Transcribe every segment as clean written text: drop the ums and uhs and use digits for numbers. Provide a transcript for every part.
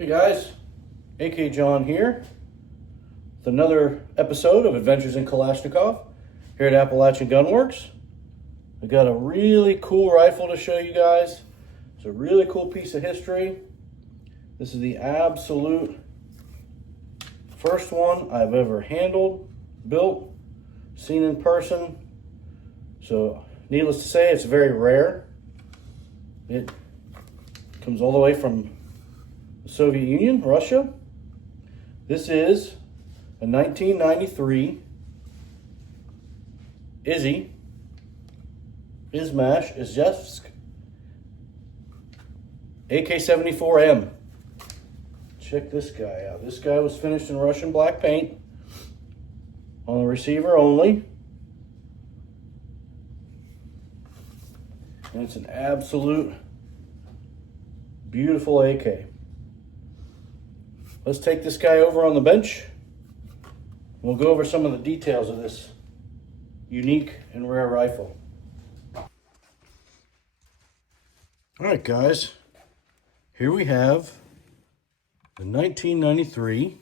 Hey guys, AK John here with another episode of Adventures in Kalashnikov here at Appalachian Gunworks. We got a really cool rifle to show you guys. It's a really cool piece of history. This is the absolute first one I've ever handled, built, seen in person. So needless to say, it's very rare. It comes all the way from the Soviet Union, Russia. This is a 1993 Izhmash AK74M. Check this guy out. This guy was finished in Russian black paint on the receiver only. And it's an absolute beautiful AK. Let's take this guy over on the bench. We'll go over some of the details of this unique and rare rifle. All right, guys. Here we have the 1993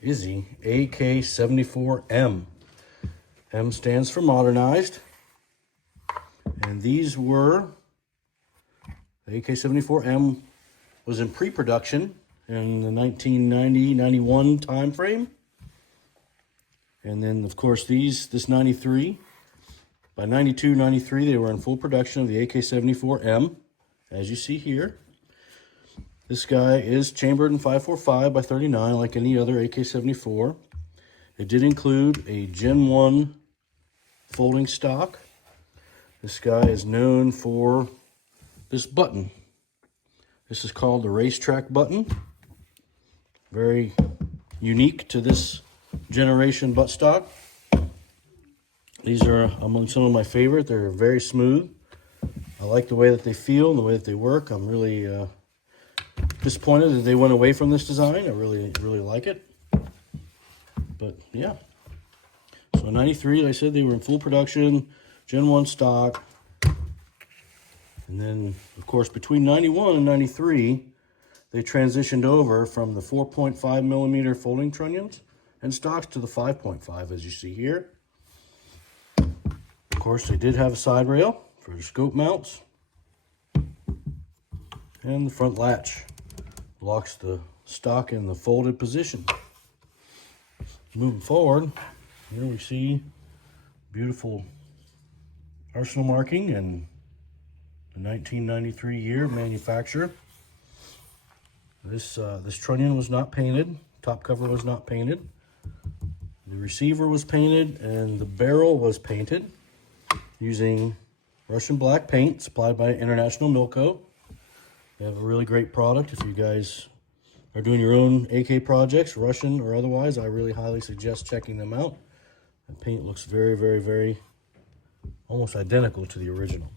Izzy AK74M. M stands for modernized. And these were, the AK74M was in pre-production in the 1990-91 time frame. And then, of course, this 93, by 92, 93, they were in full production of the AK74M, as you see here. This guy is chambered in 545 by 39, like any other AK74. It did include a Gen 1 folding stock. This guy is known for this button. This is called the racetrack button. Very unique to this generation buttstock. These are among some of my favorite. They're very smooth. I like the way that they feel and the way that they work. I'm really disappointed that they went away from this design. I really like it. But yeah. So in 93, like I said, they were in full production. Gen 1 stock. And then, of course, between 91 and 93, they transitioned over from the 4.5 millimeter folding trunnions and stocks to the 5.5, as you see here. Of course, they did have a side rail for the scope mounts. And the front latch locks the stock in the folded position. Moving forward, here we see beautiful arsenal marking and the 1993 year of manufacture. This trunnion was not painted. Top cover was not painted. The receiver was painted and the barrel was painted using Russian black paint supplied by International Milko. They have a really great product. If you guys are doing your own AK projects, Russian or otherwise, I really highly suggest checking them out. The paint looks very almost identical to the original.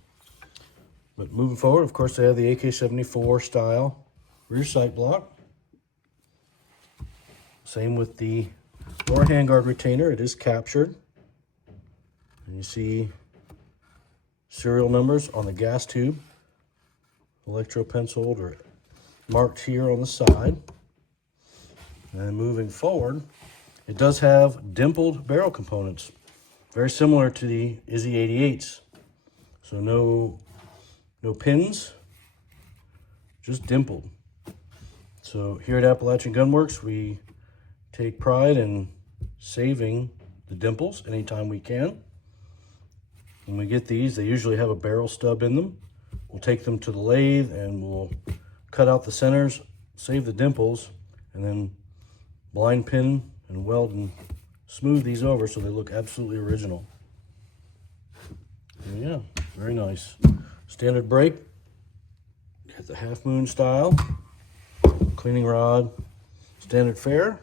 But moving forward, of course, they have the AK-74 style rear sight block. Same with the lower handguard retainer. It is captured. And you see serial numbers on the gas tube, electro penciled or marked here on the side. And then moving forward, it does have dimpled barrel components, very similar to the Izzy 88s. So no pins, just dimpled. So here at Appalachian Gunworks, we take pride in saving the dimples anytime we can. When we get these, they usually have a barrel stub in them. We'll take them to the lathe and we'll cut out the centers, save the dimples, and then blind pin and weld and smooth these over so they look absolutely original. And yeah, very nice. Standard brake, got the half moon style, cleaning rod, standard fare.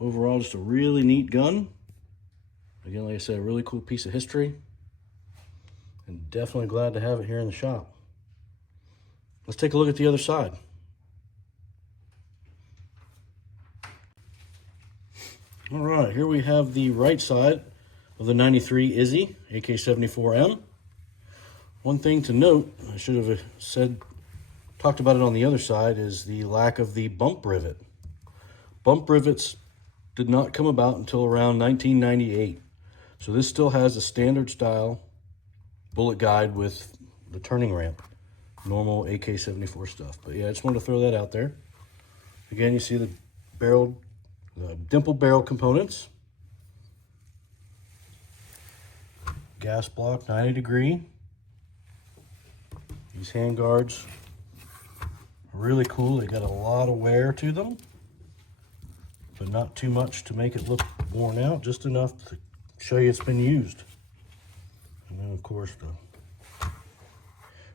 Overall, just a really neat gun. Again, like I said, a really cool piece of history. And definitely glad to have it here in the shop. Let's take a look at the other side. All right, here we have the right side of the 93 Izzy AK74M. One thing to note, I should have talked about it on the other side, is the lack of the bump rivet. Bump rivets did not come about until around 1998. So this still has a standard style bullet guide with the turning ramp. Normal AK74 stuff. But yeah, I just wanted to throw that out there. Again, you see the dimple barrel components. Gas block, 90 degree. These hand guards are really cool. They got a lot of wear to them, but not too much to make it look worn out, just enough to show you it's been used. And then of course the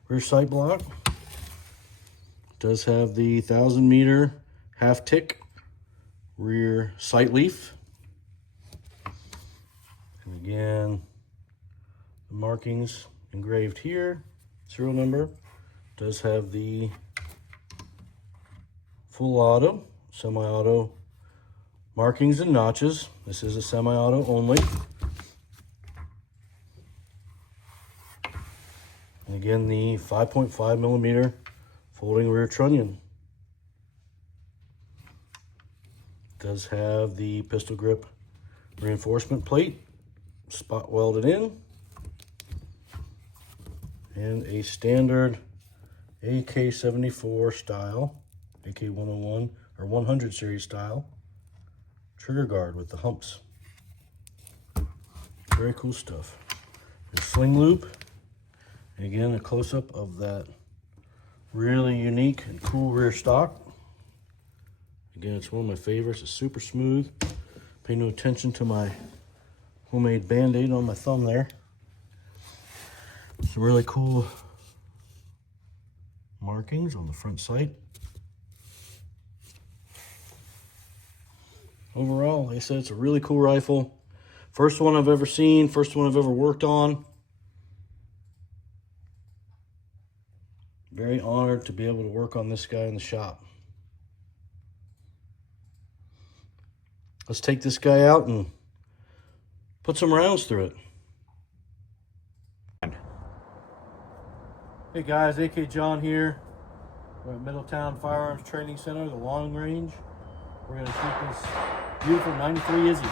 rear sight block does have the 1,000 meter half tick rear sight leaf. And again, the markings engraved here, serial number, does have the full auto, semi-auto markings and notches. This is a semi-auto only. And again, the 5.5 millimeter folding rear trunnion. Does have the pistol grip reinforcement plate, spot welded in, and a standard AK74 style, AK101 or 100 series style trigger guard with the humps. Very cool stuff. The sling loop. And again, a close-up of that really unique and cool rear stock. Again, it's one of my favorites. It's super smooth. Pay no attention to my homemade band-aid on my thumb there. Some really cool markings on the front sight. Overall, like I said, it's a really cool rifle. First one I've ever seen, first one I've ever worked on. Very honored to be able to work on this guy in the shop. Let's take this guy out and put some rounds through it. Hey guys, AK John here. We're at Middletown Firearms Training Center, the long range. We're going to shoot this beautiful 93 Izzy.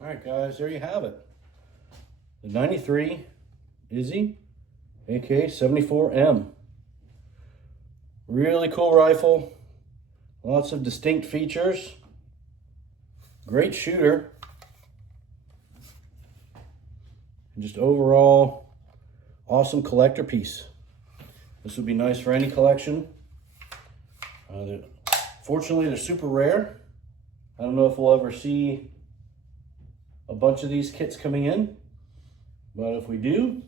Alright guys, there you have it. The 93 Izzy AK74M. Really cool rifle. Lots of distinct features. Great shooter. And just overall awesome collector piece. This would be nice for any collection. Fortunately, they're super rare. I don't know if we'll ever see a bunch of these kits coming in, but if we do,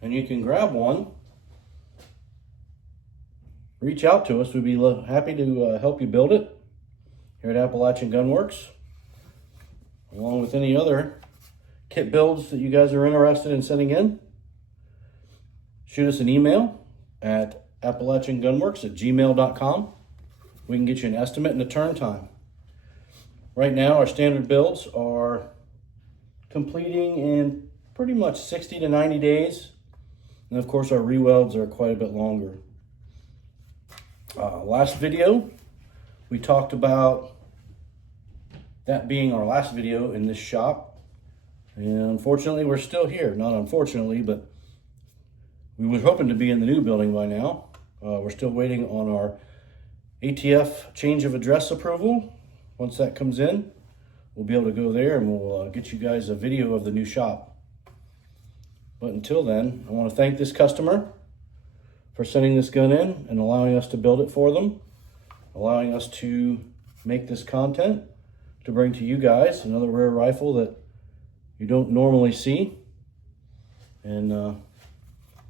and you can grab one, reach out to us. We'd be happy to help you build it here at Appalachian Gun Works, along with any other kit builds that you guys are interested in sending in. Shoot us an email at appalachiangunworks@gmail.com. We can get you an estimate and a turn time. Right now, our standard builds are completing in pretty much 60 to 90 days. And of course, our rewelds are quite a bit longer. Last video, we talked about that being our last video in this shop. And unfortunately, we're still here. Not unfortunately, but we were hoping to be in the new building by now. We're still waiting on our ATF change of address approval. Once that comes in, we'll be able to go there and we'll get you guys a video of the new shop. But until then, I want to thank this customer for sending this gun in and allowing us to build it for them, allowing us to make this content to bring to you guys another rare rifle that you don't normally see. And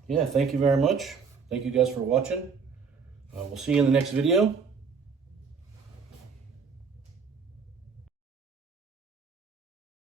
yeah, thank you very much. Thank you guys for watching. We'll see you in the next video.